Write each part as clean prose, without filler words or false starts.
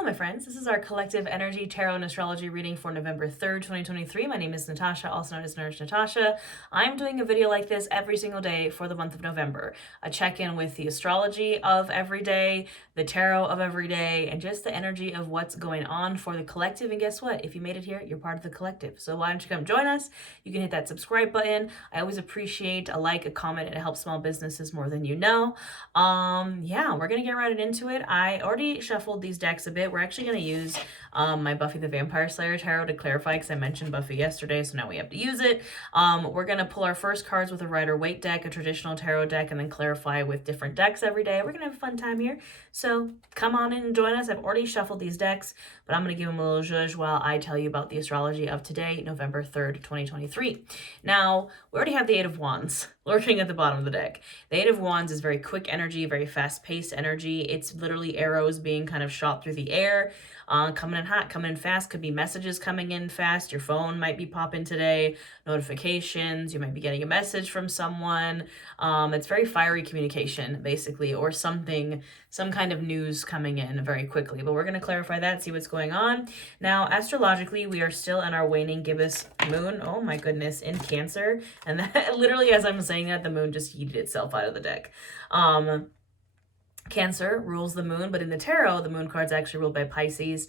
Hello, my friends. This is our collective energy tarot and astrology reading for November 3rd, 2023. My name is Natasha, also known as Nurse Natasha. I'm doing a video like this every single day for the month of November. A check-in with the astrology of every day, the tarot of every day, and just the energy of what's going on for the collective. And guess what? If you made it here, you're part of the collective. So why don't you come join us? You can hit that subscribe button. I always appreciate a like, a comment, and it helps small businesses more than you know. Yeah, we're going to get right into it. I already shuffled these decks a bit. We're actually going to use my Buffy the Vampire Slayer tarot to clarify, because I mentioned Buffy yesterday, so now we have to use it. We're going to pull our first cards with a Rider-Waite deck, a traditional tarot deck, and then clarify with different decks every day. We're going to have a fun time here, so come on in and join us. I've already shuffled these decks, but I'm going to give them a little zhuzh while I tell you about the astrology of today, November 3rd, 2023. Now, we already have the Eight of Wands lurking at the bottom of the deck. The Eight of Wands is very quick energy, very fast-paced energy. It's literally arrows being kind of shot through the air, coming in hot, coming in fast. Could be messages coming in fast. Your phone might be popping today, notifications. You might be getting a message from someone. It's very fiery communication, basically, or something, some kind of news coming in very quickly. But we're going to clarify that, see what's going on. Now, astrologically, we are still in our waning gibbous moon. Oh my goodness, in Cancer. And that, literally, as I'm saying that, the moon just yeeted itself out of the deck. Cancer rules the moon, but in the tarot, the moon card's actually ruled by Pisces.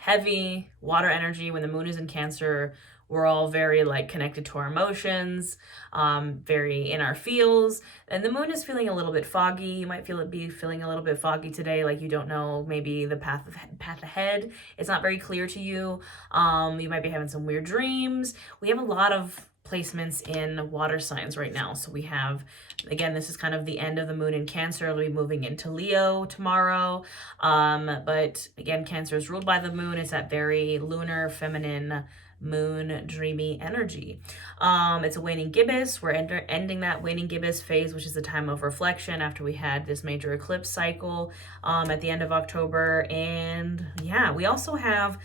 Heavy water energy. When the moon is in Cancer, we're all very connected to our emotions, very in our feels. And the moon is feeling a little bit foggy. You might be feeling a little bit foggy today, like you don't know maybe the path ahead. It's not very clear to you. You might be having some weird dreams. We have a lot of placements in water signs right now. So we have, again, this is kind of the end of the moon in Cancer. It'll be moving into Leo tomorrow. But again, Cancer is ruled by the moon. It's that very lunar, feminine, moon, dreamy energy. It's a waning gibbous. We're ending that waning gibbous phase, which is the time of reflection after we had this major eclipse cycle at the end of October. And yeah, we also have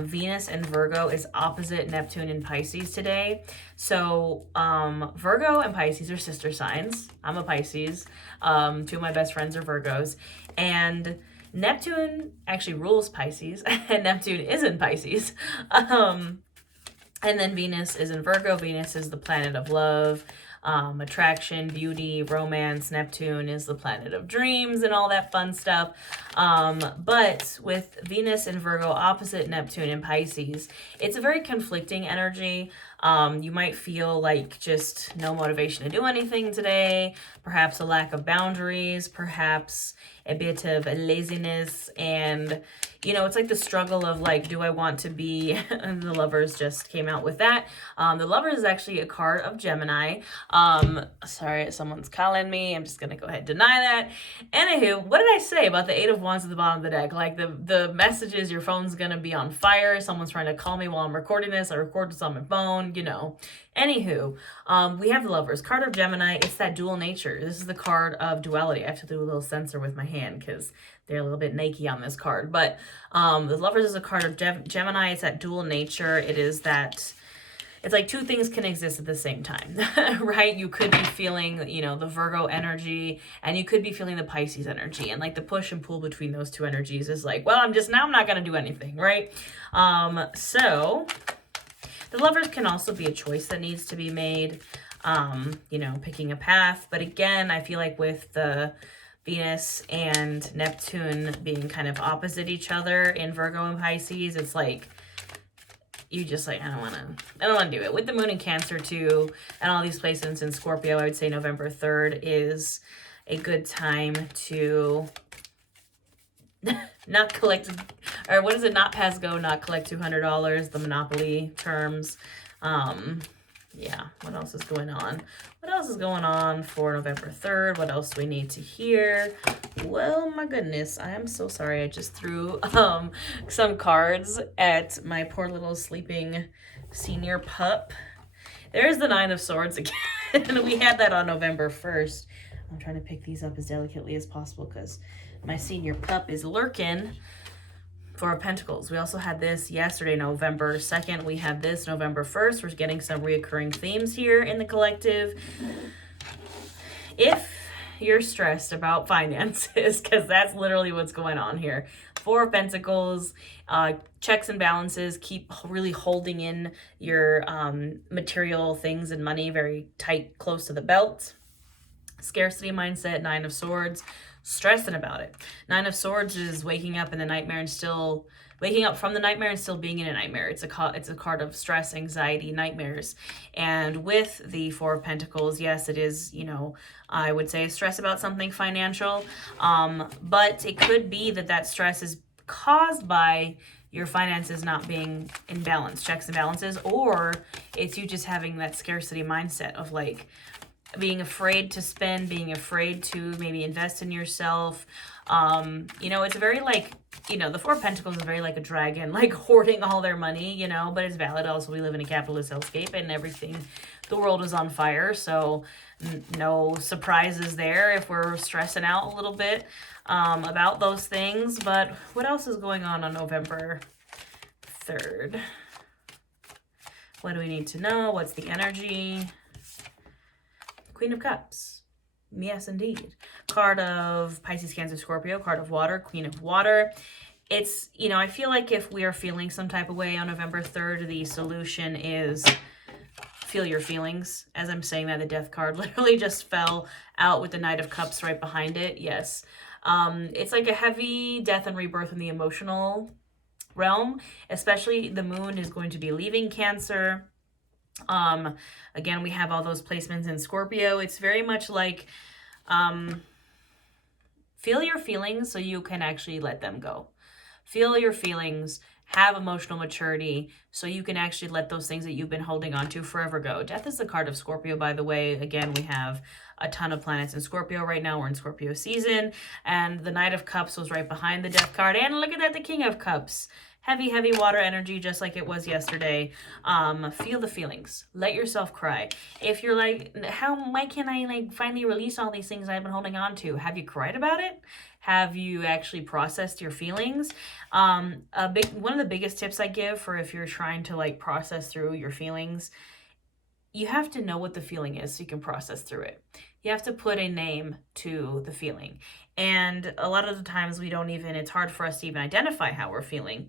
Venus and Virgo is opposite Neptune and Pisces today. So Virgo and Pisces are sister signs. I'm a Pisces. Two of my best friends are Virgos. And Neptune actually rules Pisces, and Neptune is in Pisces. And then Venus is in Virgo. Venus is the planet of love, attraction, beauty, romance. Neptune is the planet of dreams and all that fun stuff. But with Venus and Virgo opposite Neptune and Pisces, it's a very conflicting energy. You might feel like just no motivation to do anything today, perhaps a lack of boundaries, perhaps a bit of laziness, and it's like the struggle of do I want to be, and the Lovers just came out with that. The Lovers is actually a card of Gemini. Sorry, someone's calling me. I'm just going to go ahead and deny that. Anywho, what did I say about the Eight of Wands at the bottom of the deck? The messages, your phone's going to be on fire. Someone's trying to call me while I'm recording this. I record this on my phone, Anywho, we have the Lovers, card of Gemini. It's that dual nature. This is the card of duality. I have to do a little censor with my hand because they're a little bit naked on this card. But the Lovers is a card of Gemini. It's that dual nature. It is that, it's like two things can exist at the same time, right? You could be feeling, the Virgo energy, and you could be feeling the Pisces energy. And the push and pull between those two energies is I'm not going to do anything, right? So the Lovers can also be a choice that needs to be made, picking a path. But again, I feel like with the Venus and Neptune being kind of opposite each other in Virgo and Pisces, it's you just I don't want to do it. With the moon in Cancer too, and all these placements in Scorpio, I would say November 3rd is a good time to not collect, or what is it? Not pass go, not collect $200, the Monopoly terms. Yeah, what else is going on? What else is going on for November 3rd? What else do we need to hear? Well, my goodness, I am so sorry. I just threw some cards at my poor little sleeping senior pup. There's the Nine of Swords again. We had that on November 1st. I'm trying to pick these up as delicately as possible because my senior pup is lurking. Four of Pentacles. We also had this yesterday, November 2nd. We had this November 1st. We're getting some reoccurring themes here in the collective. If you're stressed about finances, because that's literally what's going on here. Four of Pentacles, checks and balances, keep really holding in your material things and money very tight, close to the belt. Scarcity mindset, Nine of Swords, stressing about it. Nine of Swords is waking up in the nightmare and still waking up from the nightmare and still being in a nightmare. It's a card of stress, anxiety, nightmares. And with the Four of Pentacles, yes, it is, you know, I would say stress about something financial, but it could be that that stress is caused by your finances not being in balance, checks and balances, or it's you just having that scarcity mindset of like being afraid to spend, being afraid to maybe invest in yourself. You know, it's very like, you know, the Four of Pentacles is very like a dragon, like hoarding all their money, you know, but it's valid. Also, we live in a capitalist hellscape and everything, the world is on fire. So no surprises there if we're stressing out a little bit about those things. But what else is going on November 3rd? What do we need to know? What's the energy? Queen of Cups. Yes, indeed. Card of Pisces, Cancer, Scorpio. Card of Water. Queen of Water. It's, you know, I feel like if we are feeling some type of way on November 3rd, the solution is feel your feelings. As I'm saying that, the Death card literally just fell out with the Knight of Cups right behind it. Yes. It's like a heavy death and rebirth in the emotional realm. Especially the moon is going to be leaving Cancer. Again, we have all those placements in Scorpio. It's very much like feel your feelings so you can actually let them go. Feel your feelings, have emotional maturity so you can actually let those things that you've been holding on to forever go. Death is the card of Scorpio, by the way. Again, we have a ton of planets in Scorpio right now. We're in Scorpio season, and the Knight of Cups was right behind the Death card. And look at that, the King of Cups. Heavy, heavy water energy, just like it was yesterday. Feel the feelings. Let yourself cry. If you're like, why can't I like finally release all these things I've been holding on to? Have you cried about it? Have you actually processed your feelings? One of the biggest tips I give for if you're trying to like process through your feelings, you have to know what the feeling is so you can process through it. You have to put a name to the feeling. And a lot of the times it's hard for us to even identify how we're feeling.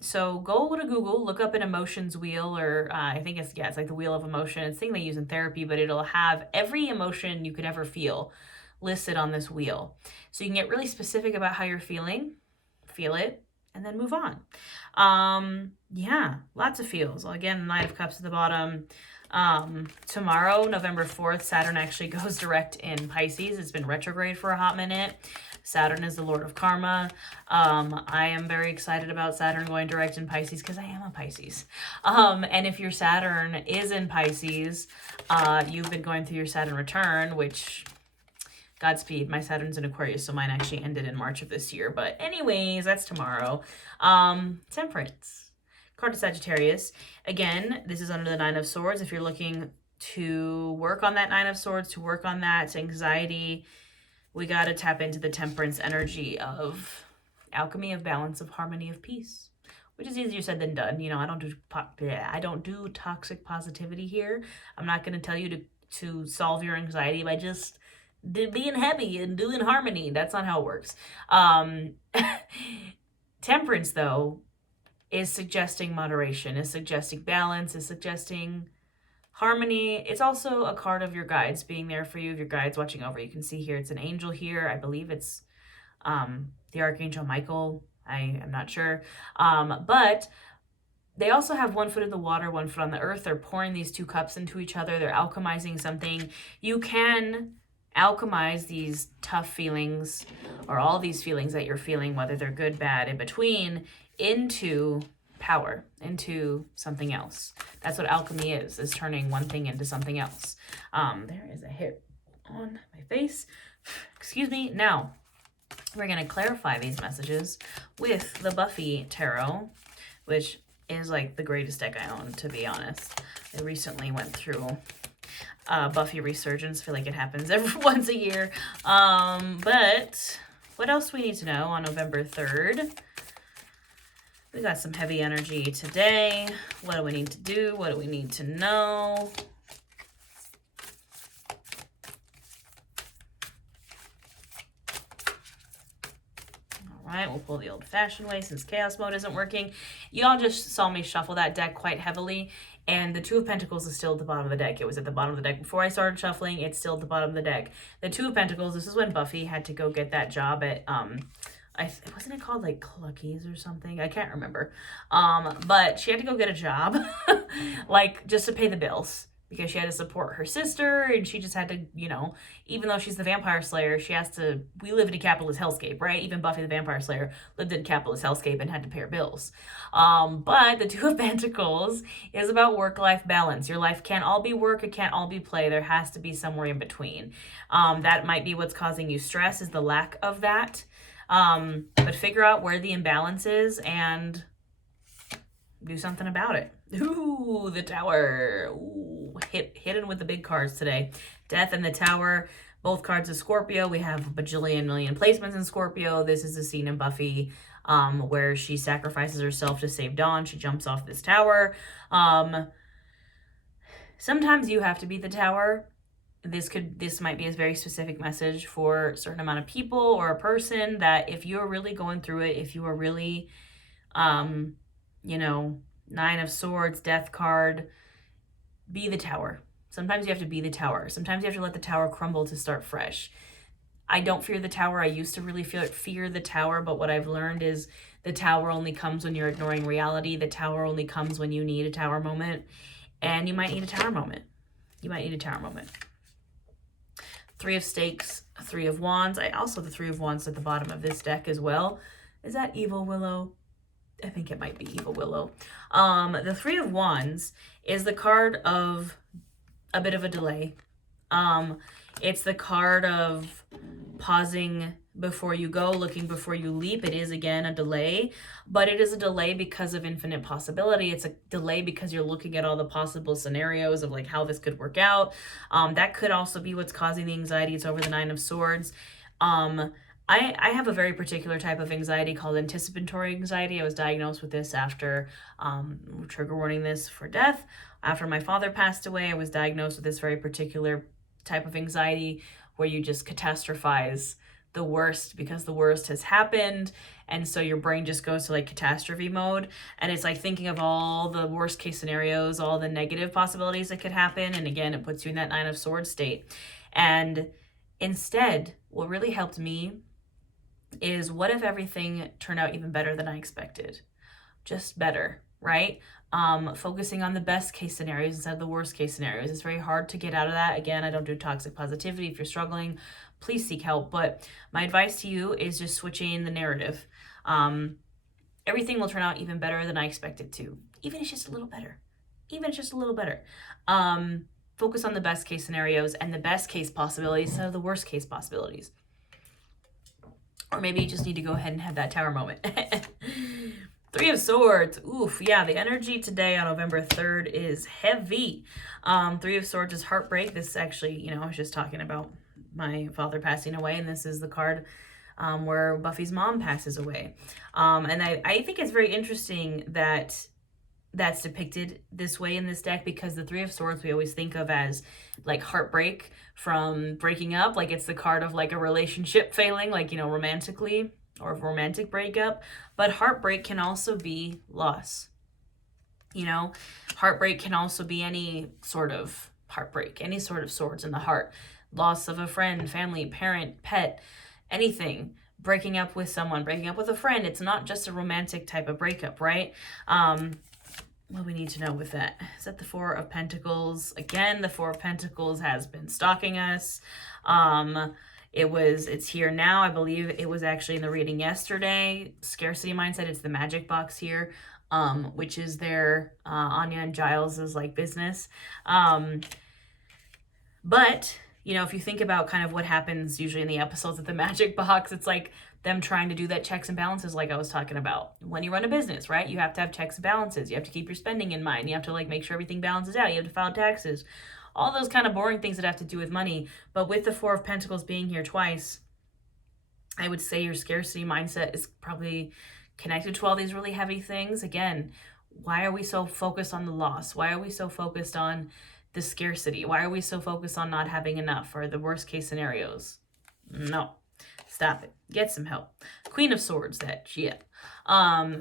So go to Google, look up an emotions wheel, or I think it's like the wheel of emotion. It's a thing they use in therapy, but it'll have every emotion you could ever feel listed on this wheel. So you can get really specific about how you're feeling, feel it, and then move on. Yeah, lots of feels. Well, again, the Knight of Cups at the bottom. Tomorrow, November 4th, Saturn actually goes direct in Pisces. It's been retrograde for a hot minute. Saturn is the Lord of Karma. I am very excited about Saturn going direct in Pisces because I am a Pisces. And if your Saturn is in Pisces, you've been going through your Saturn return, which Godspeed. My Saturn's in Aquarius, so mine actually ended in March of this year. But anyways, that's tomorrow. Temperance. Card of Sagittarius. Again, this is under the Nine of Swords. If you're looking to work on that Nine of Swords, to work on that anxiety, we got to tap into the temperance energy of alchemy, of balance, of harmony, of peace, which is easier said than done. You know, I don't do toxic positivity here. I'm not going to tell you to solve your anxiety by just being happy and doing harmony. That's not how it works. Temperance, though, is suggesting moderation, is suggesting balance, is suggesting harmony. It's also a card of your guides being there for you, your guides watching over. You can see here, it's an angel here. I believe it's the Archangel Michael. I am not sure. But they also have one foot in the water, one foot on the earth. They're pouring these two cups into each other. They're alchemizing something. You can alchemize these tough feelings or all these feelings that you're feeling, whether they're good, bad, in between, into power, into something else. That's what alchemy is turning one thing into something else. There is a hair on my face. Excuse me. Now, we're going to clarify these messages with the Buffy Tarot, which is like the greatest deck I own, to be honest. I recently went through Buffy resurgence. I feel like it happens every once a year. But what else do we need to know on November 3rd? We got some heavy energy today. What do we need to do? What do we need to know? All right, we'll pull the old-fashioned way since chaos mode isn't working. Y'all just saw me shuffle that deck quite heavily, and the Two of Pentacles is still at the bottom of the deck. It was at the bottom of the deck before I started shuffling. It's still at the bottom of the deck. The Two of Pentacles, this is when Buffy had to go get that job at, wasn't it called like Clucky's or something? I can't remember. But she had to go get a job, like just to pay the bills, because she had to support her sister, and she just had to, you know, even though she's the vampire slayer, she has to, we live in a capitalist hellscape, right? Even Buffy the Vampire Slayer lived in a capitalist hellscape and had to pay her bills. But the Two of Pentacles is about work-life balance. Your life can't all be work, it can't all be play. There has to be somewhere in between. That might be what's causing you stress, is the lack of that. But figure out where the imbalance is and do something about it. Ooh, the Tower. Ooh, hidden with the big cards today. Death and the Tower. Both cards of Scorpio. We have a bajillion million placements in Scorpio. This is a scene in Buffy where she sacrifices herself to save Dawn. She jumps off this tower. Sometimes you have to be the Tower. This might be a very specific message for a certain amount of people or a person, that if you're really going through it, if you are really, you know, Nine of Swords, Death card, be the Tower. Sometimes you have to be the Tower. Sometimes you have to let the Tower crumble to start fresh. I don't fear the Tower. I used to really fear the Tower, but what I've learned is the Tower only comes when you're ignoring reality. The Tower only comes when you need a Tower moment, and you might need a Tower moment. You might need a Tower moment. Three of Stakes, Three of Wands. I also, the Three of Wands at the bottom of this deck as well. Is that Evil Willow? I think it might be Evil Willow. The Three of Wands is the card of a bit of a delay. It's the card of pausing before you go, looking before you leap. It is, again, a delay, but it is a delay because of infinite possibility. It's a delay because you're looking at all the possible scenarios of like how this could work out. That could also be what's causing the anxiety. It's over the Nine of Swords. I have a very particular type of anxiety called anticipatory anxiety. I was diagnosed with this after, trigger warning this for death, after my father passed away. I was diagnosed with this very particular type of anxiety where you just catastrophize the worst because the worst has happened, and so your brain just goes to like catastrophe mode, and it's like thinking of all the worst case scenarios, all the negative possibilities that could happen, and again it puts you in that Nine of Swords state. And instead, what really helped me is, what if everything turned out even better than I expected? Just better, right? Focusing on the best case scenarios instead of the worst case scenarios. It's very hard to get out of that. Again, I don't do toxic positivity. If you're struggling, please seek help. But my advice to you is just switching the narrative. Everything will turn out even better than I expected to. Even if it's just a little better. Even if it's just a little better. Focus on the best case scenarios and the best case possibilities instead of the worst case possibilities. Or maybe you just need to go ahead and have that Tower moment. Three of Swords. Oof, yeah, the energy today on November 3rd is heavy. Three of Swords is heartbreak. This actually, you know, I was just talking about my father passing away, and this is the card where Buffy's mom passes away. And I think it's very interesting that that's depicted this way in this deck, because the Three of Swords we always think of as like heartbreak from breaking up. Like it's the card of like a relationship failing, like, you know, romantically, or romantic breakup. But heartbreak can also be loss. You know, heartbreak can also be any sort of heartbreak, any sort of swords in the heart. Loss of a friend, family, parent, pet, anything. Breaking up with someone, breaking up with a friend. It's not just a romantic type of breakup, right? What do we need to know with that? Is that the Four of Pentacles? Again, the Four of Pentacles has been stalking us. It's here now. I believe it was actually in the reading yesterday. Scarcity mindset. It's the magic box here, which is their Anya and Giles's like business. But you know, if you think about kind of what happens usually in the episodes of the magic box, it's like them trying to do that checks and balances, like I was talking about. When you run a business, right? You have to have checks and balances. You have to keep your spending in mind. You have to like make sure everything balances out. You have to file taxes. All those kind of boring things that have to do with money. But with the Four of Pentacles being here twice, I would say your scarcity mindset is probably connected to all these really heavy things. Again, why are we so focused on the loss? Why are we so focused on the scarcity? Why are we so focused on not having enough or the worst case scenarios? No. Stop it. Get some help. Queen of Swords, the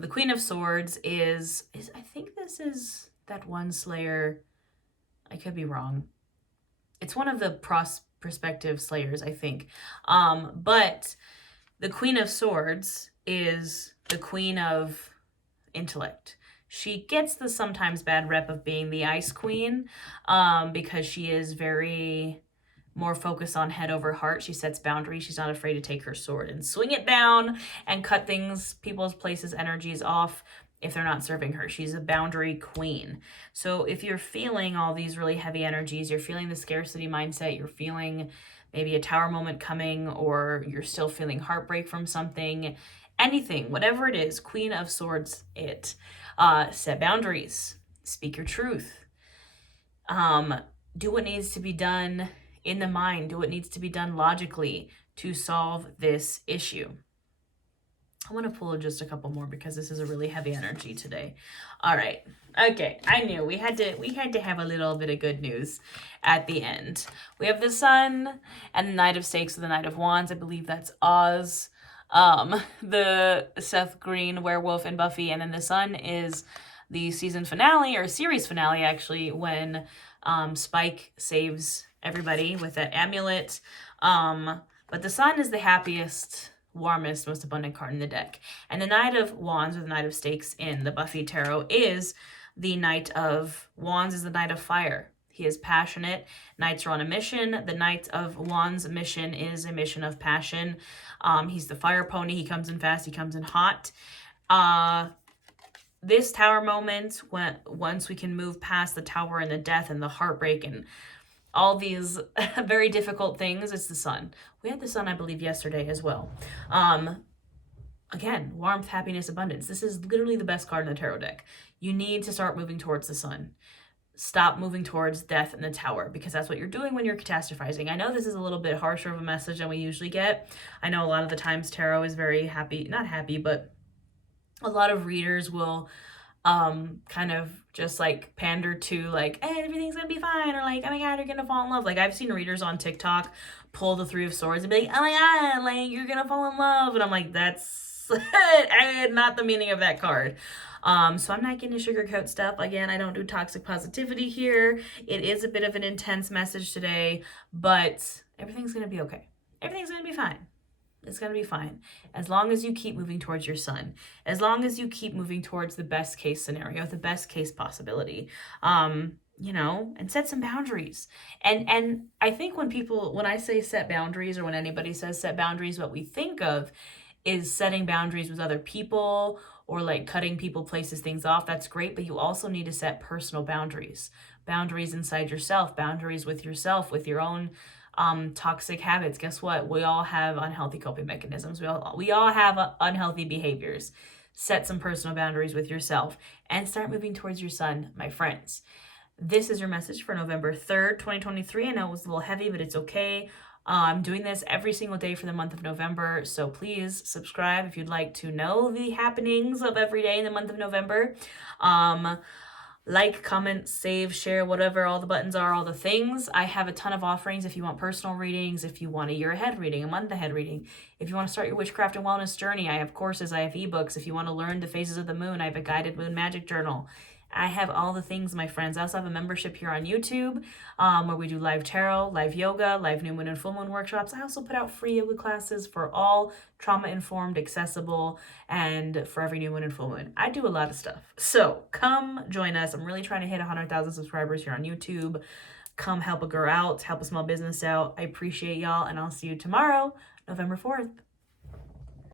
Queen of Swords is I think this is that one Slayer. I could be wrong. It's one of the prospective Slayers, I think. But the Queen of Swords is the Queen of Intellect. She gets the sometimes bad rep of being the Ice Queen, because she is very more focused on head over heart. She sets boundaries. She's not afraid to take her sword and swing it down and cut things, people's places, energies off if they're not serving her. She's a boundary queen. So if you're feeling all these really heavy energies, you're feeling the scarcity mindset, you're feeling maybe a tower moment coming, or you're still feeling heartbreak from something, anything, whatever it is, Queen of Swords, set boundaries, speak your truth, do what needs to be done in the mind, do what needs to be done logically to solve this issue. I want to pull just a couple more because this is a really heavy energy today. All right. Okay. I knew we had to have a little bit of good news at the end. We have the Sun and the Knight of Stakes with the Knight of Wands. I believe that's Oz. The Seth Green werewolf in Buffy, and then the Sun is the season finale, or series finale actually, when Spike saves everybody with that amulet. But the Sun is the happiest, warmest, most abundant card in the deck. And the Knight of Wands, or the Knight of Stakes in the Buffy Tarot, is the Knight of Wands, is the Knight of Fire. He is passionate. Knights are on a mission. The Knight of Wands' mission is a mission of passion. He's the fire pony. He comes in fast. He comes in hot. This tower moment, once we can move past the tower and the death and the heartbreak and all these very difficult things, it's the Sun. We had the Sun, I believe, yesterday as well. Again, warmth, happiness, abundance. This is literally the best card in the tarot deck. You need to start moving towards the Sun. Stop moving towards death and the tower, because that's what you're doing when you're catastrophizing. I know this is a little bit harsher of a message than we usually get. I know a lot of the times tarot is very happy, not happy, but a lot of readers will kind of just like pander to like, hey, everything's gonna be fine, or like, oh my god, you're gonna fall in love. Like, I've seen readers on TikTok pull the Three of Swords and be like, oh my god, like, you're gonna fall in love, and I'm like, that's not the meaning of that card. So I'm not getting to sugarcoat stuff. Again, I don't do toxic positivity here. It is a bit of an intense message today, but everything's gonna be okay. Everything's gonna be fine. It's going to be fine. As long as you keep moving towards your Sun. As long as you keep moving towards the best case scenario, the best case possibility. You know, and set some boundaries. And I think when I say set boundaries, or when anybody says set boundaries, what we think of is setting boundaries with other people, or like cutting people, places, things off. That's great, but you also need to set personal boundaries. Boundaries inside yourself, boundaries with yourself, with your own toxic habits. Guess what? We all have unhealthy coping mechanisms. We all have unhealthy behaviors. Set some personal boundaries with yourself and start moving towards your Sun, my friends. This is your message for November 3rd, 2023. I know it was a little heavy, but it's okay. I'm doing this every single day for the month of November, so please subscribe if you'd like to know the happenings of every day in the month of November. Like, comment, save, share, whatever all the buttons are, all the things. I have a ton of offerings if you want personal readings, if you want a year ahead reading, a month ahead reading. If you want to start your witchcraft and wellness journey, I have courses, I have ebooks. If you want to learn the phases of the moon, I have a guided moon magic journal. I have all the things, my friends. I also have a membership here on YouTube, where we do live tarot, live yoga, live new moon and full moon workshops. I also put out free yoga classes for all trauma-informed, accessible, and for every new moon and full moon. I do a lot of stuff. So come join us. I'm really trying to hit 100,000 subscribers here on YouTube. Come help a girl out, help a small business out. I appreciate y'all, and I'll see you tomorrow, November 4th.